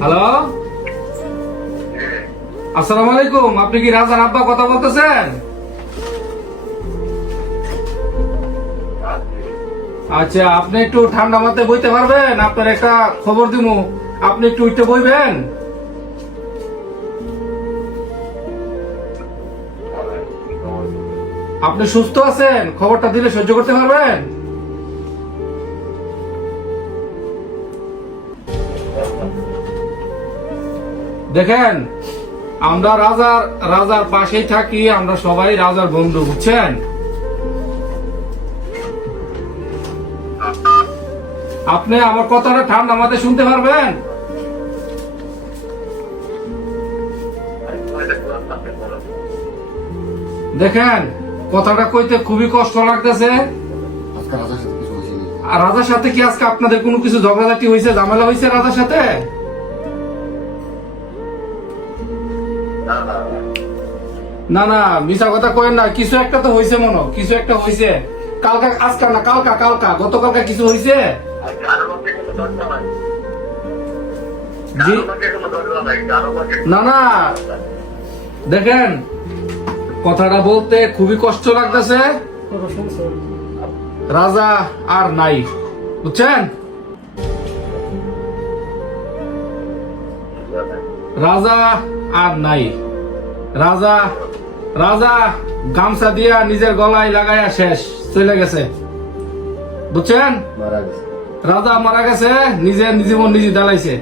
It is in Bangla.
হ্যালো, আসসালামু আলাইকুম। আপনি কি রাজার আব্বা কথা বলতেছেন? আচ্ছা, আপনি একটু ঠান্ডা মাথায় বইতে পারবেন? আপনার একটা খবর দিমু, আপনি একটু উঠতে বইবেন? আপনি সুস্থ আছেন? খবরটা দিলে সহ্য করতে পারবেন? দেখেন, আমরা রাজার রাজার পাশেই থাকি, আমরা সবাই রাজার বন্ধু, বুঝছেন? আপনি আমার কথাটা ঠান্ডা মাথায় শুনতে পারবেন? দেখেন, কথাটা কইতে খুবই কষ্ট লাগতেছে। আজকে রাজার সাথে কিছু হয়েছে না। আর রাজার সাথে কি আজকে আপনাদের কোনো কিছু ঝগড়াঝাটি হয়েছে, ঝামেলা হয়েছে রাজার সাথে? না না, মিছা কথা কইেন না। কিছু একটা তো হয়েছে, মনে কিছু একটা হয়েছে। কালকা, আজকে না, কালকা কালকা গতকালকা কিছু হয়েছে। জি, না না, দেখেন, কথাটা বলতে খুবই কষ্ট লাগতেছে। রাজা আর নাই, বুঝছেন? রাজা আর নাই। রাজা রাজা গামছা দিয়া নিজের গলায় লাগাইয়া শেষ, চলে গেছে, বুঝছেন? মারা গেছে। রাজা মারা গেছে, নিজের জীবন নিজে জ্বালাইছে।